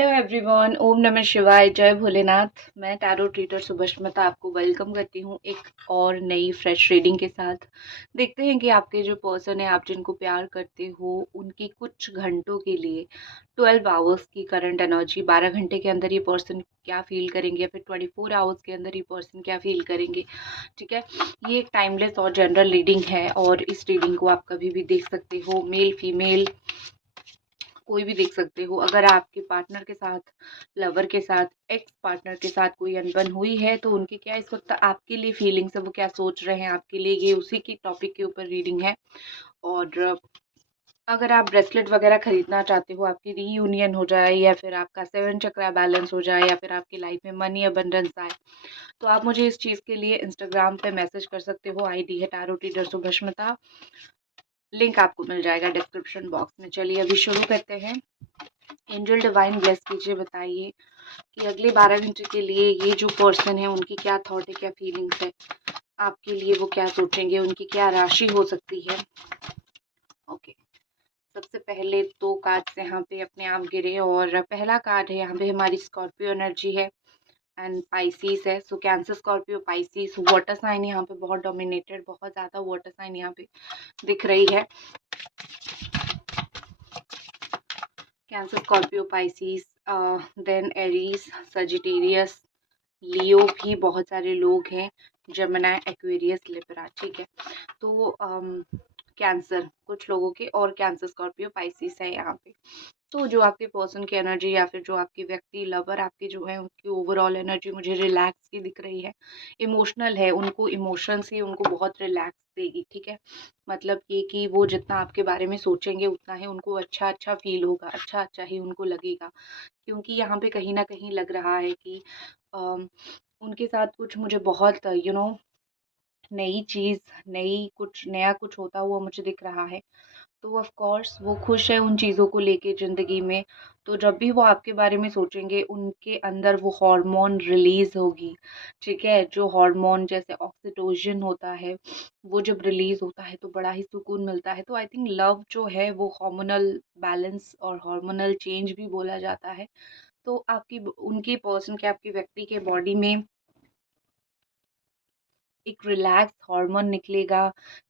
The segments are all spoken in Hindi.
हेलो एवरीवन, ओम नमः शिवाय, जय भोलेनाथ। मैं टैरो ट्रीटर सुभष्मिता आपको वेलकम करती हूँ एक और नई फ्रेश रीडिंग के साथ। देखते हैं कि आपके जो पर्सन है, आप जिनको प्यार करते हो, उनकी कुछ घंटों के लिए 12 आवर्स की करंट एनर्जी, 12 घंटे के अंदर ये पर्सन क्या फील करेंगे या फिर 24 आवर्स के अंदर ये पर्सन क्या फील करेंगे। ठीक है, ये एक टाइमलेस और जनरल रीडिंग है और इस रीडिंग को आप कभी भी देख सकते हो, मेल फीमेल कोई भी देख सकते हो। अगर आपके पार्टनर के साथ, लवर के साथ, एक्स पार्टनर के साथ कोई अनबन हुई है तो उनके क्या इस वक्त आपके लिए फीलिंग्स है, वो क्या सोच रहे हैं आपके लिए, ये उसी की टॉपिक के ऊपर रीडिंग है। और अगर आप ब्रेसलेट वगैरह खरीदना चाहते हो, आपकी रीयूनियन हो जाए या फिर आपका 7 चक्रा बैलेंस हो जाए या फिर आपकी लाइफ में मनी अबंडेंस आए, तो आप मुझे इस चीज़ के लिए इंस्टाग्राम पे मैसेज कर सकते हो। आईडी है टैरो टीचर सुभष्मिता, लिंक आपको मिल जाएगा डिस्क्रिप्शन बॉक्स में। चलिए अभी शुरू करते हैं। एंजल डिवाइन ब्लेस कीजिए, बताइए कि अगले 12 घंटे के लिए ये जो पर्सन है उनकी क्या थॉट है, क्या फीलिंग्स है आपके लिए, वो क्या सोचेंगे, उनकी क्या राशि हो सकती है। ओके, सबसे पहले दो कार्ड्स यहाँ पे अपने आप गिरे और पहला कार्ड है यहाँ पे हमारी स्कॉर्पियो एनर्जी है एंड पाइसिस है। So Cancer, Scorpio, Pisces, water sign यहाँ पे बहुत डोमिनेटेड, बहुत ज़्यादा वाटर साइन यहाँ पे दिख रही है। Cancer, Scorpio, Pisces, then Aries, Sagittarius, Leo भी बहुत सारे लोग हैं, जमुना, एक्वेरियस, लिब्रा। ठीक है, तो कैंसर कुछ लोगों के और कैंसर, स्कॉर्पियो, पाइसिस है यहाँ पे। तो जो आपके पर्सन की एनर्जी या फिर जो आपकी व्यक्ति, लवर आपके जो है, उनकी ओवरऑल एनर्जी मुझे रिलैक्स की दिख रही है। इमोशनल है, उनको इमोशन से उनको बहुत रिलैक्स देगी। ठीक है, मतलब ये कि वो जितना आपके बारे में सोचेंगे उतना ही उनको अच्छा अच्छा फील होगा, अच्छा अच्छा ही उनको लगेगा। क्योंकि यहाँ पे कहीं ना कहीं लग रहा है कि उनके साथ कुछ मुझे बहुत नई चीज़, नई कुछ नया कुछ होता हुआ मुझे दिख रहा है। तो ऑफ कोर्स वो खुश है उन चीज़ों को लेके ज़िंदगी में। तो जब भी वो आपके बारे में सोचेंगे, उनके अंदर वो हार्मोन रिलीज़ होगी। ठीक है, जो हार्मोन जैसे ऑक्सीटोसिन होता है, वो जब रिलीज़ होता है तो बड़ा ही सुकून मिलता है। तो आई थिंक लव जो है वो हार्मोनल बैलेंस और हार्मोनल चेंज भी बोला जाता है। तो आपकी उनके पर्सन के, आपके व्यक्ति के बॉडी में एक रिलैक्स हार्मोन निकलेगा,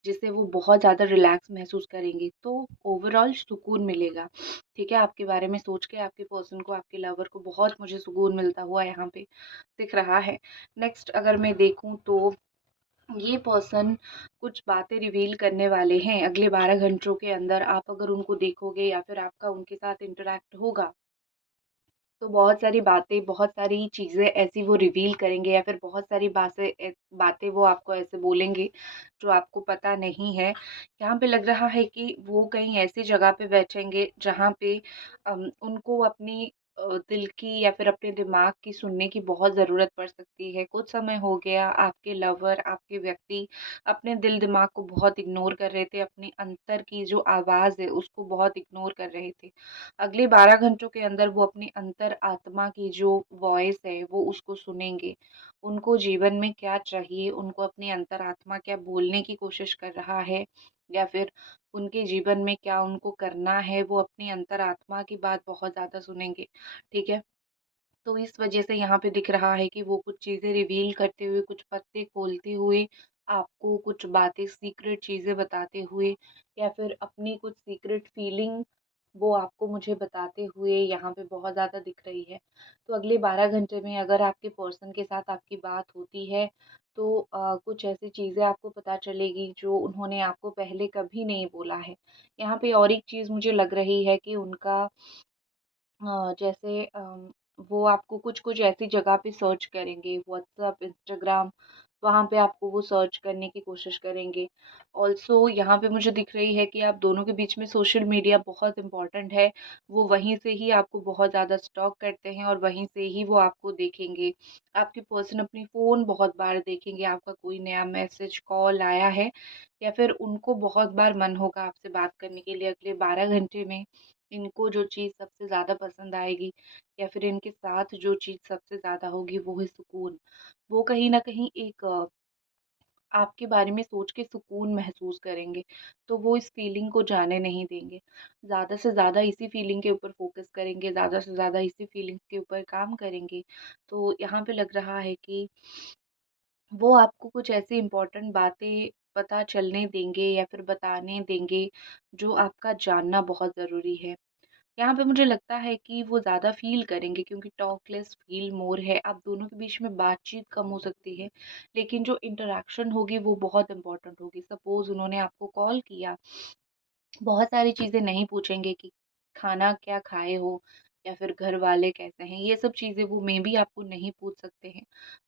जिससे वो बहुत ज़्यादा रिलैक्स महसूस करेंगे। तो ओवरऑल सुकून मिलेगा। ठीक है, आपके बारे में सोच के आपके पर्सन को, आपके लवर को बहुत मुझे सुकून मिलता हुआ यहाँ पे दिख रहा है। नेक्स्ट अगर मैं देखूँ तो ये पर्सन कुछ बातें रिवील करने वाले हैं अगले 12 घंटों के अंदर। आप अगर उनको देखोगे या फिर आपका उनके साथ इंटरेक्ट होगा तो बहुत सारी बातें, बहुत सारी चीज़ें ऐसी वो रिवील करेंगे या फिर बहुत सारी बातें वो आपको ऐसे बोलेंगे जो आपको पता नहीं है। यहाँ पे लग रहा है कि वो कहीं ऐसी जगह पे बैठेंगे जहाँ पे उनको अपनी दिल की या फिर अपने दिमाग की सुनने की बहुत ज़रूरत पड़ सकती है। कुछ समय हो गया आपके लवर, आपके व्यक्ति अपने दिल दिमाग को बहुत इग्नोर कर रहे थे, अपने अंतर की जो आवाज़ है उसको बहुत इग्नोर कर रहे थे। अगले 12 घंटों के अंदर वो अपनी अंतर आत्मा की जो वॉइस है वो उसको सुनेंगे। उनको जीवन में क्या चाहिए, उनको अपनी अंतर आत्मा क्या बोलने की कोशिश कर रहा है या फिर उनके जीवन में क्या उनको करना है, वो अपनी अंतर आत्मा की बात बहुत ज़्यादा सुनेंगे। ठीक है, तो इस वजह से यहाँ पे दिख रहा है कि वो कुछ चीज़ें रिवील करते हुए, कुछ पत्ते खोलते हुए, आपको कुछ बातें, सीक्रेट चीज़ें बताते हुए या फिर अपनी कुछ सीक्रेट फीलिंग वो आपको मुझे बताते हुए यहाँ पे बहुत ज़्यादा दिख रही है। तो अगले 12 घंटे में अगर आपके पर्सन के साथ आपकी बात होती है तो कुछ ऐसी चीज़ें आपको पता चलेगी जो उन्होंने आपको पहले कभी नहीं बोला है। यहाँ पे और एक चीज़ मुझे लग रही है कि उनका जैसे वो आपको कुछ-कुछ ऐसी जगह पे सर्च करेंगे, व्हाट्सएप, इंस्टाग्राम, वहाँ पे आपको वो सर्च करने की कोशिश करेंगे। ऑल्सो यहाँ पे मुझे दिख रही है कि आप दोनों के बीच में सोशल मीडिया बहुत इम्पोर्टेंट है। वो वहीं से ही आपको बहुत ज़्यादा स्टॉक करते हैं और वहीं से ही वो आपको देखेंगे। आपके पर्सन अपनी फ़ोन बहुत बार देखेंगे, आपका कोई नया मैसेज, कॉल आया है या फिर उनको बहुत बार मन होगा आपसे बात करने के लिए अगले 12 घंटे में। इनको जो चीज़ सबसे ज़्यादा पसंद आएगी या फिर इनके साथ जो चीज़ सबसे ज़्यादा होगी वो है सुकून। वो कहीं न कहीं एक आपके बारे में सोच के सुकून महसूस करेंगे, तो वो इस फीलिंग को जाने नहीं देंगे। ज़्यादा से ज़्यादा इसी फीलिंग के ऊपर फ़ोकस करेंगे, ज़्यादा से ज़्यादा इसी फीलिंग्स के ऊपर काम करेंगे। तो यहाँ पे लग रहा है कि वो आपको कुछ ऐसी इम्पोर्टेंट बातें पता चलने देंगे या फिर बताने देंगे, जो आपका जानना बहुत ज़रूरी है। यहाँ पे मुझे लगता है कि वो ज़्यादा फ़ील करेंगे, क्योंकि टॉक लेस फ़ील मोर है। आप दोनों के बीच में बातचीत कम हो सकती है, लेकिन जो इंटरैक्शन होगी वो बहुत इम्पोर्टेंट होगी। सपोज़ उन्होंने आपको कॉल किया, बहुत सारी चीज़ें नहीं पूछेंगे कि खाना क्या खाए हो या फिर घर वाले कैसे हैं, ये सब चीज़ें वो मेबी आपको नहीं पूछ सकते हैं।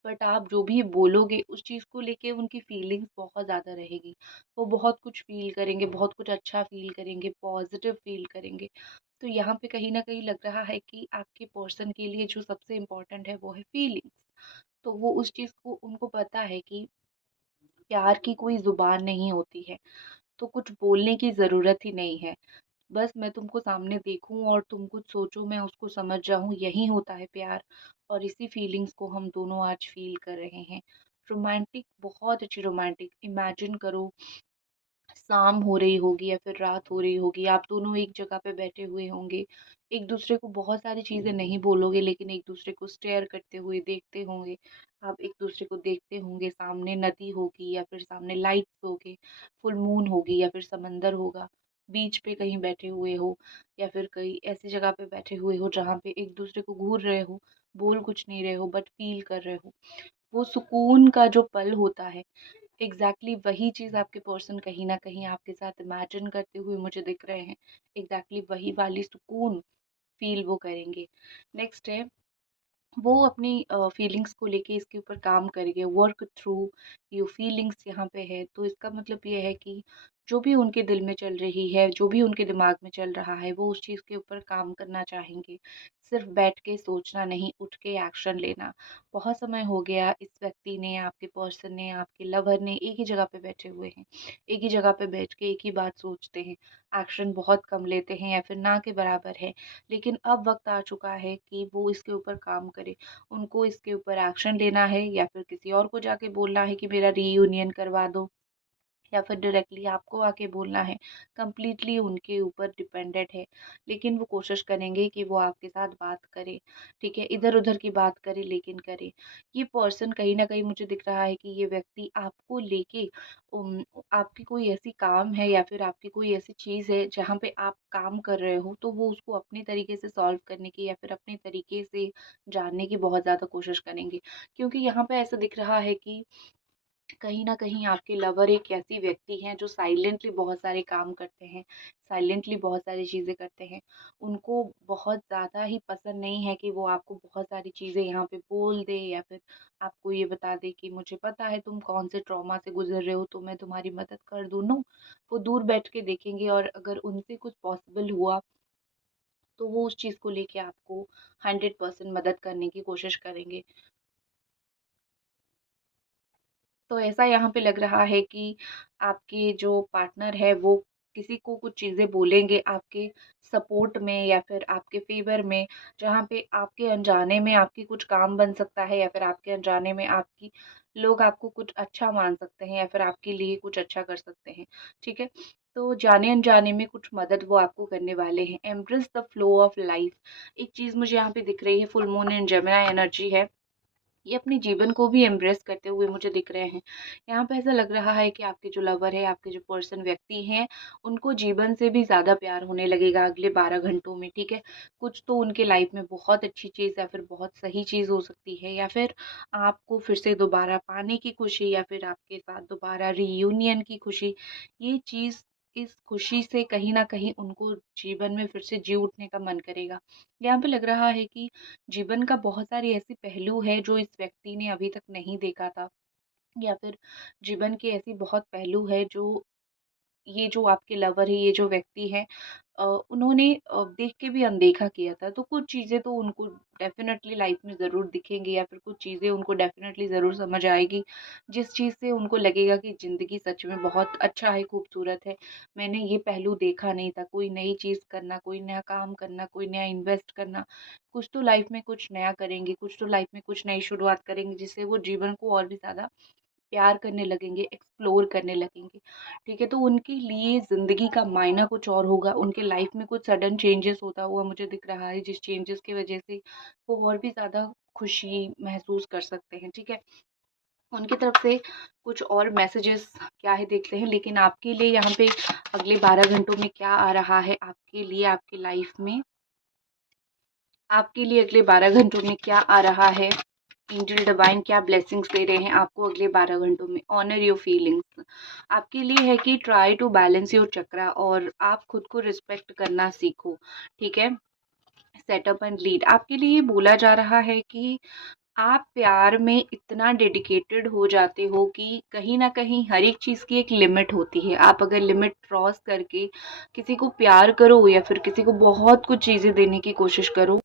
बट आप जो भी बोलोगे उस चीज़ को लेके उनकी फीलिंग्स बहुत ज़्यादा रहेगी। वो बहुत कुछ फ़ील करेंगे, बहुत कुछ अच्छा फ़ील करेंगे, पॉज़िटिव फ़ील करेंगे। तो यहाँ पे कहीं न कहीं लग रहा है कि आपके पर्सन के लिए जो सबसे इम्पोर्टेंट है वो है फीलिंग्स। तो वो उस चीज़ को उनको पता है कि प्यार की कोई ज़ुबान नहीं होती है, तो कुछ बोलने की ज़रूरत ही नहीं है। बस मैं तुमको सामने देखूँ और तुम कुछ सोचो, मैं उसको समझ जाऊँ, यही होता है प्यार। और इसी फीलिंग्स को हम दोनों आज फ़ील कर रहे हैं। रोमांटिक, बहुत अच्छी रोमांटिक, इमेजिन करो शाम हो रही होगी या फिर रात हो रही होगी, आप दोनों एक जगह पे बैठे हुए होंगे, एक दूसरे को बहुत सारी चीज़ें नहीं बोलोगे लेकिन एक दूसरे को स्टेयर करते हुए देखते होंगे। आप एक दूसरे को देखते होंगे, सामने नदी होगी या फिर सामने लाइट्स होगे, फुल मून होगी या फिर समंदर होगा, बीच पे कहीं बैठे हुए हो या फिर कहीं ऐसी जगह पे बैठे हुए हो जहाँ पे एक दूसरे को घूर रहे हो, बोल कुछ नहीं रहे हो बट फील कर रहे हो। वो सुकून का जो पल होता है, वही चीज़ आपके पर्सन कहीं न कहीं आपके साथ इमेजिन करते हुए मुझे दिख रहे हैं। वही वाली सुकून फ़ील वो करेंगे। नेक्स्ट है, वो अपनी फीलिंग्स को लेके इसके ऊपर काम करेंगे, वर्क थ्रू योर फीलिंग्स यहाँ पे है। तो इसका मतलब ये है कि जो भी उनके दिल में चल रही है, जो भी उनके दिमाग में चल रहा है, वो उस चीज़ के ऊपर काम करना चाहेंगे। सिर्फ बैठ के सोचना नहीं, उठ के एक्शन लेना। बहुत समय हो गया इस व्यक्ति ने, आपके पर्सन ने, आपके लवर ने एक ही जगह पे बैठे हुए हैं। एक ही जगह पे बैठ के एक ही बात सोचते हैं। एक्शन बहुत कम लेते हैं या फिर ना के बराबर है। लेकिन अब वक़्त आ चुका है कि वो इसके ऊपर काम करें। उनको इसके ऊपर एक्शन लेना है या फिर किसी और को जाके बोलना है कि मेरा रीयूनियन करवा दो, या फिर डायरेक्टली आपको आके बोलना है, कंप्लीटली उनके ऊपर डिपेंडेंट है। लेकिन वो कोशिश करेंगे कि वो आपके साथ बात करे, ठीक है? इधर-उधर की बात करे लेकिन करे। ये पर्सन कहीं न कहीं मुझे दिख रहा है कि ये व्यक्ति आपको लेके आपकी कोई ऐसी काम है या फिर आपकी कोई ऐसी चीज़ है जहाँ पे आप काम कर रहे हो, तो वो उसको अपने तरीके से सॉल्व करने की या फिर अपने तरीके से जानने की बहुत ज़्यादा कोशिश करेंगे। क्योंकि यहाँ पे ऐसा दिख रहा है कि कहीं न कहीं आपके लवर एक ऐसी व्यक्ति हैं जो साइलेंटली बहुत सारे काम करते हैं, साइलेंटली बहुत सारी चीज़ें करते हैं। उनको बहुत ज़्यादा ही पसंद नहीं है कि वो आपको बहुत सारी चीज़ें यहाँ पे बोल दे या फिर आपको ये बता दे कि मुझे पता है तुम कौन से ट्रॉमा से गुज़र रहे हो, तो मैं तुम्हारी मदद कर दूँ। नो, वो दूर बैठ के देखेंगे और अगर उनसे कुछ पॉसिबल हुआ, तो वो उस चीज़ को लेके आपको 100% मदद करने की कोशिश करेंगे। तो ऐसा यहाँ पे लग रहा है कि आपके जो पार्टनर है वो किसी को कुछ चीज़ें बोलेंगे आपके सपोर्ट में या फिर आपके फ़ेवर में, जहाँ पे आपके अनजाने में आपकी कुछ काम बन सकता है या फिर आपके अनजाने में आपकी लोग आपको कुछ अच्छा मान सकते हैं या फिर आपके लिए कुछ अच्छा कर सकते हैं, ठीक है? तो जाने-अनजाने में कुछ मदद वो आपको करने वाले हैं। Embrace the flow of life, एक चीज़ मुझे यहाँ पे दिख रही है, full moon in Gemini energy है। ये अपने जीवन को भी एम्ब्रेस करते हुए मुझे दिख रहे हैं। यहाँ पे ऐसा लग रहा है कि आपके जो लवर है, आपके जो पर्सन व्यक्ति हैं, उनको जीवन से भी ज़्यादा प्यार होने लगेगा अगले 12 घंटों में, ठीक है? कुछ तो उनके लाइफ में बहुत अच्छी चीज़ या फिर बहुत सही चीज़ हो सकती है, या फिर आपको फिर से दोबारा पाने की खुशी या फिर आपके साथ दोबारा रियूनियन की खुशी, ये चीज़, इस खुशी से कहीं न कहीं उनको जीवन में फिर से जी उठने का मन करेगा। यहाँ पे लग रहा है कि जीवन का बहुत सारी ऐसी पहलू है जो इस व्यक्ति ने अभी तक नहीं देखा था, या फिर जीवन की ऐसी बहुत पहलू है जो ये जो आपके लवर है, ये जो व्यक्ति है, उन्होंने देख के भी अनदेखा किया था। तो कुछ चीज़ें तो उनको डेफ़िनेटली लाइफ़ में ज़रूर दिखेंगी या फिर कुछ चीज़ें उनको डेफ़िनेटली ज़रूर समझ आएगी, जिस चीज़ से उनको लगेगा कि ज़िंदगी सच में बहुत अच्छा है, खूबसूरत है। मैंने ये पहलू देखा नहीं था, कोई नई चीज़ करना, कोई नया काम करना, कोई नया इन्वेस्ट करना, कुछ तो लाइफ़ में कुछ नया करेंगे, कुछ तो लाइफ़ में कुछ नई शुरुआत करेंगे, जिससे वो जीवन को और भी ज़्यादा प्यार करने लगेंगे, एक्सप्लोर करने लगेंगे, ठीक है? तो उनके लिए ज़िंदगी का मायना कुछ और होगा, उनके लाइफ में कुछ सडन चेंजेस होता हुआ मुझे दिख रहा है, जिस चेंजेस की वजह से वो और भी ज़्यादा खुशी महसूस कर सकते हैं, ठीक है? उनकी तरफ से कुछ और मैसेजेस क्या है देखते हैं, लेकिन आपके लिए यहाँ पे अगले 12 घंटों में क्या आ रहा है आपके लिए, आपकी लाइफ में, आपके लिए अगले 12 घंटों में क्या आ रहा है, एंजल डिवाइन क्या ब्लेसिंग्स दे रहे हैं आपको अगले 12 घंटों में। ऑनर योर फीलिंग्स आपके लिए है कि ट्राई टू बैलेंस योर चक्रा, और आप खुद को रिस्पेक्ट करना सीखो, ठीक है? सेटअप एंड लीड आपके लिए बोला जा रहा है कि आप प्यार में इतना डेडिकेटेड हो जाते हो कि कहीं न कहीं हर एक चीज़ की एक लिमिट होती है। आप अगर लिमिट क्रॉस करके किसी को प्यार करो या फिर किसी को बहुत कुछ चीज़ें देने की कोशिश करो,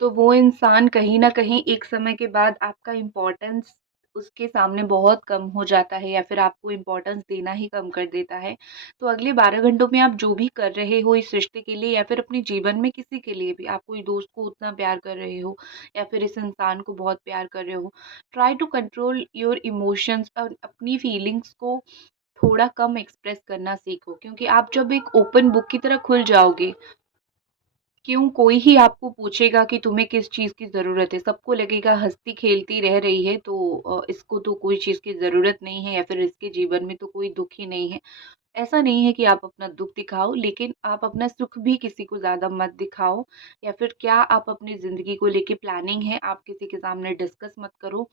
तो वो इंसान कहीं न कहीं एक समय के बाद आपका इम्पोर्टेंस उसके सामने बहुत कम हो जाता है, या फिर आपको इम्पोर्टेंस देना ही कम कर देता है। तो अगले 12 घंटों में आप जो भी कर रहे हो इस रिश्ते के लिए, या फिर अपने जीवन में किसी के लिए भी, आप कोई दोस्त को उतना प्यार कर रहे हो या फिर इस इंसान को बहुत प्यार कर रहे हो, try to control your emotions, अपनी फीलिंग्स को थोड़ा कम एक्सप्रेस करना सीखो, क्योंकि आप जब एक ओपन बुक की तरह खुल जाओगे, क्यों कोई ही आपको पूछेगा कि तुम्हें किस चीज़ की ज़रूरत है? सबको लगेगा हँसती-खेलती रह रही है, तो इसको तो कोई चीज़ की ज़रूरत नहीं है, या फिर इसके जीवन में तो कोई दुःख ही नहीं है। ऐसा नहीं है कि आप अपना दुःख दिखाओ, लेकिन आप अपना सुख भी किसी को ज़्यादा मत दिखाओ, या फिर क्या आप अपनी ज़िंदगी को लेके प्लानिंग है, आप किसी के सामने डिस्कस मत करो।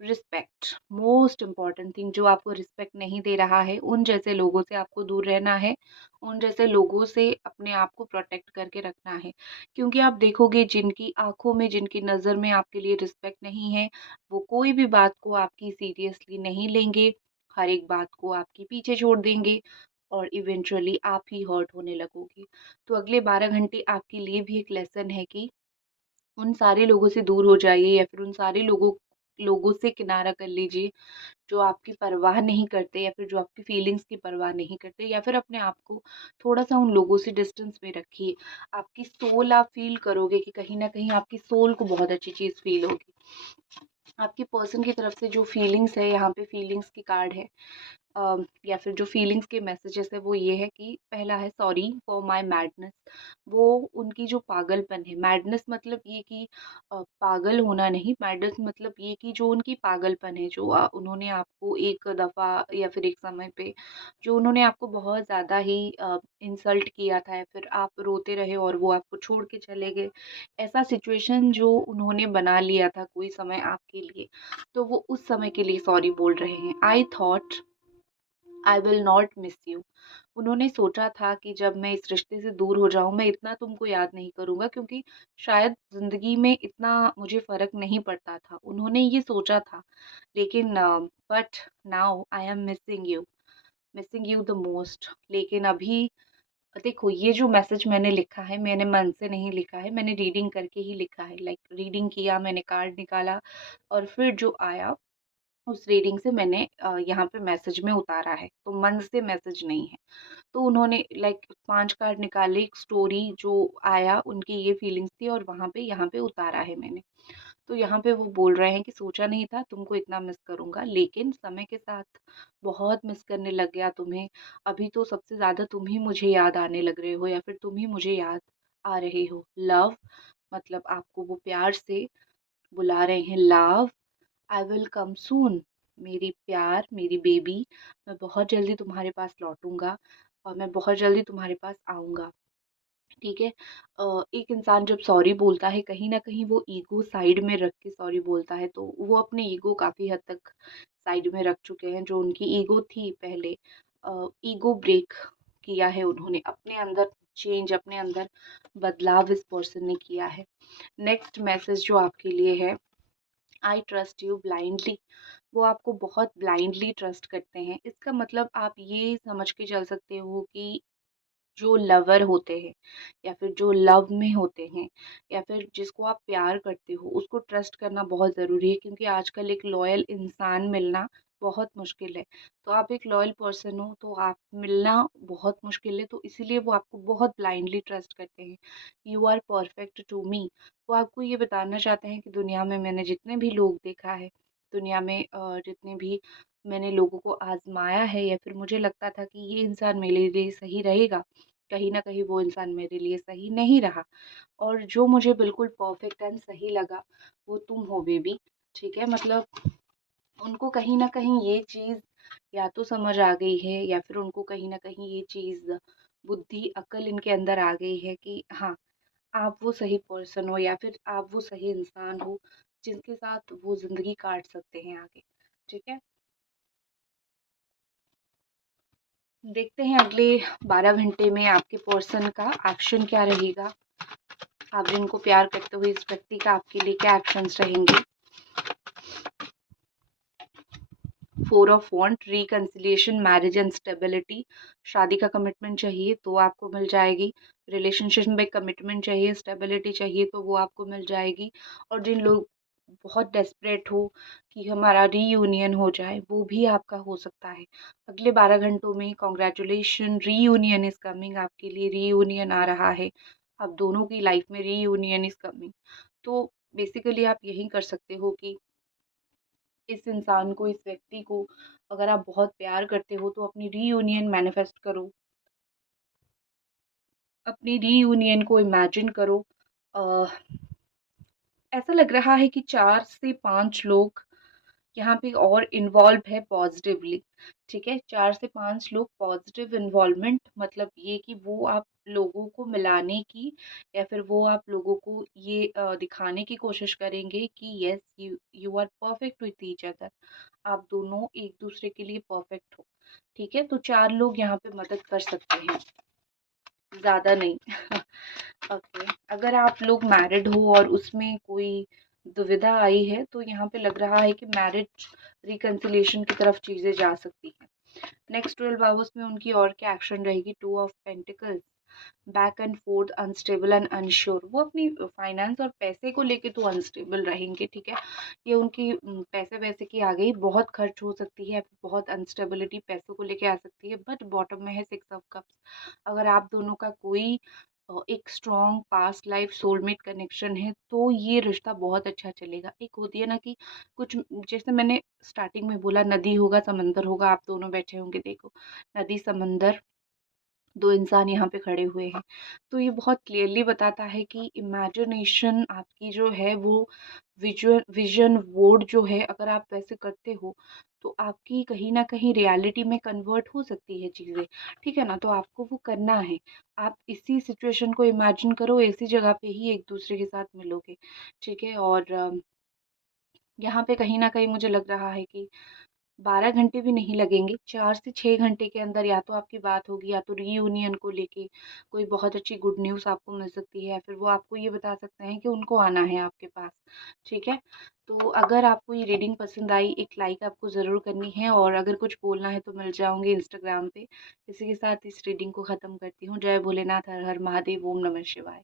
रिस्पेक्ट मोस्ट इम्पॉर्टेंट थिंग, जो आपको रिस्पेक्ट नहीं दे रहा है उन जैसे लोगों से आपको दूर रहना है, उन जैसे लोगों से अपने आप को प्रोटेक्ट करके रखना है, क्योंकि आप देखोगे जिनकी आंखों में, जिनकी नज़र में आपके लिए रिस्पेक्ट नहीं है, वो कोई भी बात को आपकी सीरियसली नहीं लेंगे, हर एक बात को आपके पीछे छोड़ देंगे, और इवेंचुअली आप ही हर्ट होने लगोगे। तो अगले 12 घंटे आपके लिए भी एक लेसन है कि उन सारे लोगों से दूर हो जाइए, या फिर उन सारे लोगों लोगों से किनारा कर लीजिए जो आपकी परवाह नहीं करते, या फिर जो आपकी फीलिंग्स की परवाह नहीं करते, या फिर अपने आप को थोड़ा-सा उन लोगों से डिस्टेंस में रखिए। आपकी सोल आप फ़ील करोगे कि कहीं न कहीं आपकी सोल को बहुत अच्छी चीज़ फ़ील होगी। आपके पर्सन की तरफ से जो फीलिंग्स है, यहाँ पे फीलिंग्स की कार्ड है, या फिर जो फीलिंग्स के मैसेजेस है वो ये है कि पहला है सॉरी फॉर माय मैडनेस। वो उनकी जो पागलपन है, मैडनेस मतलब ये कि पागल होना नहीं, मैडनेस मतलब ये कि जो उनकी पागलपन है, जो उन्होंने आपको एक दफ़ा या फिर एक समय पे जो उन्होंने आपको बहुत ज़्यादा ही इंसल्ट किया था, या फिर आप रोते रहे और वो आपको छोड़ के चले गए, ऐसा सिचुएशन जो उन्होंने बना लिया था कोई समय आपके लिए, तो वो उस समय के लिए सॉरी बोल रहे हैं। I thought I will not miss you. उन्होंने सोचा था कि जब मैं इस रिश्ते से दूर हो जाऊँ, मैं इतना तुमको याद नहीं करूँगा, क्योंकि शायद ज़िंदगी में इतना मुझे फ़र्क नहीं पड़ता था। उन्होंने ये सोचा था, लेकिन but now I am missing you the most. लेकिन अभी देखो, ये जो मैसेज मैंने लिखा है, मैंने मन से नहीं लिखा है, मैंने रीडिंग करके ही लिखा है। लाइक रीडिंग किया, मैंने कार्ड निकाला, और फिर जो आया उस रीडिंग से मैंने यहाँ पे मैसेज में उतारा है, तो मन से मैसेज नहीं है। तो उन्होंने लाइक 5 कार्ड निकाले, एक स्टोरी जो आया, उनकी ये फीलिंग्स थी, और वहाँ पे यहाँ पे उतारा है मैंने। तो यहाँ पे वो बोल रहे हैं कि सोचा नहीं था तुमको इतना मिस करूँगा, लेकिन समय के साथ बहुत मिस करने लग गया तुम्हें। अभी तो सबसे ज़्यादा तुम ही मुझे याद आने लग रहे हो, या फिर तुम ही मुझे याद आ रहे हो। लव मतलब आपको वो प्यार से बुला रहे हैं, लव आई विल कम सून। मेरी प्यार, मेरी बेबी, मैं बहुत जल्दी तुम्हारे पास लौटूँगा, और मैं बहुत जल्दी तुम्हारे पास आऊँगा, ठीक है? एक इंसान जब सॉरी बोलता है, कहीं न कहीं वो ईगो साइड में रख के सॉरी बोलता है, तो वो अपने ईगो काफ़ी हद तक साइड में रख चुके हैं। जो उनकी ईगो थी पहले, ईगो ब्रेक किया है उन्होंने, अपने अंदर चेंज, अपने अंदर बदलाव इस पर्सन ने किया है। नेक्स्ट मैसेज जो आपके लिए है, आई ट्रस्ट यू ब्लाइंडली। वो आपको बहुत ब्लाइंडली ट्रस्ट करते हैं। इसका मतलब आप ये समझ के चल सकते हो कि जो लवर होते हैं, या फिर जो लव में होते हैं, या फिर जिसको आप प्यार करते हो, उसको ट्रस्ट करना बहुत ज़रूरी है, क्योंकि आजकल एक लॉयल इंसान मिलना बहुत मुश्किल है। तो आप एक लॉयल पर्सन हो, तो आप मिलना बहुत मुश्किल है, तो इसीलिए वो आपको बहुत ब्लाइंडली ट्रस्ट करते हैं। You are perfect to me. वो आपको ये बताना चाहते हैं कि दुनिया में मैंने जितने भी लोग देखा है, दुनिया में जितने भी मैंने लोगों को आज़माया है या फिर मुझे लगता था कि ये इंसान मेरे लिए सही रहेगा, कहीं न कहीं वो इंसान मेरे लिए सही नहीं रहा। और जो मुझे बिल्कुल परफ़ेक्ट एंड सही लगा, वो तुम हो बेबी, ठीक है? मतलब उनको कहीं न कहीं ये चीज़ या तो समझ आ गई है या फिर उनको कहीं न कहीं ये चीज़ बुद्धि, अक्ल इनके अंदर आ गई है कि हाँ, आप वो सही पर्सन हो या फिर आप वो सही इंसान हो, जिनके साथ वो ज़िंदगी काट सकते हैं आगे, ठीक है? देखते हैं अगले 12 घंटे में आपके पर्सन का एक्शन क्या रहेगा। आप जिनको प्यार करते हुए इस व्यक्ति का आपके लिए क्या एक्शंस रहेंगे। 4 of wand, reconciliation, marriage and stability. शादी का कमिटमेंट चाहिए तो आपको मिल जाएगी। रिलेशनशिप में कमिटमेंट चाहिए, स्टेबिलिटी चाहिए तो वो आपको मिल जाएगी। और जिन लोग बहुत डेस्परेट हो कि हमारा रीयूनियन हो जाए, वो भी आपका हो सकता है अगले 12 घंटों में। कॉन्ग्रेचुलेशन, रीयूनियन इज कमिंग, आपके लिए रीयूनियन आ रहा है। आप दोनों की लाइफ में रीयूनियन इज कमिंग। तो बेसिकली आप यही कर सकते हो कि इस इंसान को, इस व्यक्ति को अगर आप बहुत प्यार करते हो तो अपनी रीयूनियन मैनिफेस्ट करो, अपनी रीयूनियन को इमेजिन करो। अ, ऐसा लग रहा है कि 4 से 5 लोग यहाँ पे और इन्वॉल्व है पॉजिटिवली, ठीक है? 4 से 5 लोग पॉजिटिव इन्वॉल्वमेंट, मतलब ये कि वो आप लोगों को मिलाने की या फिर वो आप लोगों को ये दिखाने की कोशिश करेंगे कि yes, you you are perfect with each other. आप दोनों एक दूसरे के लिए परफेक्ट हो, ठीक है? तो 4 लोग यहाँ पे मदद कर सकते हैं, ज़्यादा नहीं। ओके, अगर आप लोग मैरिड हो और उसमें कोई दुविधा आई है तो यहाँ पे लग रहा है कि मैरिज रिकंसिलिएशन की तरफ चीज़ें जा सकती हैं। नेक्स्ट 12 आवर्स में उनकी और क्या एक्शन रहेगी। 2 of pentacles, back and fourth, unstable and unsure. वो अपनी फाइनेंस और पैसे को लेके तो अनस्टेबल रहेंगे, ठीक है? ये उनकी पैसे वैसे की आ गई, बहुत खर्च हो सकती है, बहुत अनस्टेबिलिटी पैसों को लेके आ सकती है। बट बॉटम में है 6 ऑफ कप्स। अगर आप दोनों का कोई एक strong past life soulmate connection है तो ये रिश्ता बहुत अच्छा चलेगा। एक होती है ना कि कुछ, जैसे मैंने स्टार्टिंग में बोला, नदी होगा समंदर होगा, आप दोनों बैठे होंगे, देखो नदी समंदर, दो इंसान यहाँ पे खड़े हुए हैं। तो ये बहुत क्लियरली बताता है कि इमेजिनेशन आपकी जो है वो विजुअल विजन बोर्ड जो है, अगर आप वैसे करते हो तो आपकी कहीं ना कहीं रियलिटी में कन्वर्ट हो सकती है चीज़ें, ठीक है ना? तो आपको वो करना है। आप इसी सिचुएशन को इमेजिन करो, ऐसी जगह पे ही एक दूसरे के साथ मिलोगे, ठीक है? और यहाँ पे कहीं न कहीं मुझे लग रहा है कि 12 घंटे भी नहीं लगेंगे, 4 से 6 घंटे के अंदर या तो आपकी बात होगी या तो रीयूनियन को लेके कोई बहुत अच्छी गुड न्यूज़ आपको मिल सकती है या फिर वो आपको ये बता सकते हैं कि उनको आना है आपके पास, ठीक है? तो अगर आपको ये रीडिंग पसंद आई, एक लाइक आपको ज़रूर करनी है और अगर कुछ बोलना है तो मिल जाऊँगी इंस्टाग्राम पे। इसी के साथ इस रीडिंग को ख़त्म करती हूँ। जय भोलेनाथ, हर हर महादेव, ओम नमः शिवाय।